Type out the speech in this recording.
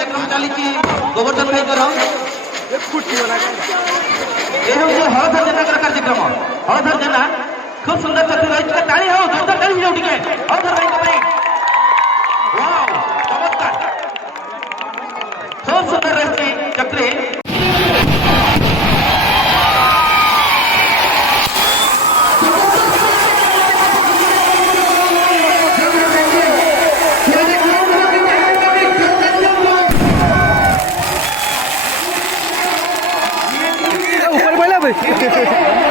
कार्यक्रम चली गोवर्धन भाई हलधर जेना कार्यक्रम हलधर जेना खूब सुंदर चतुर रही ताली हो जोरदार ताली हो टिके हलधर भाई वाओ चमत्कार खूब सुंदर रही चक्री ऊपर बोला भाई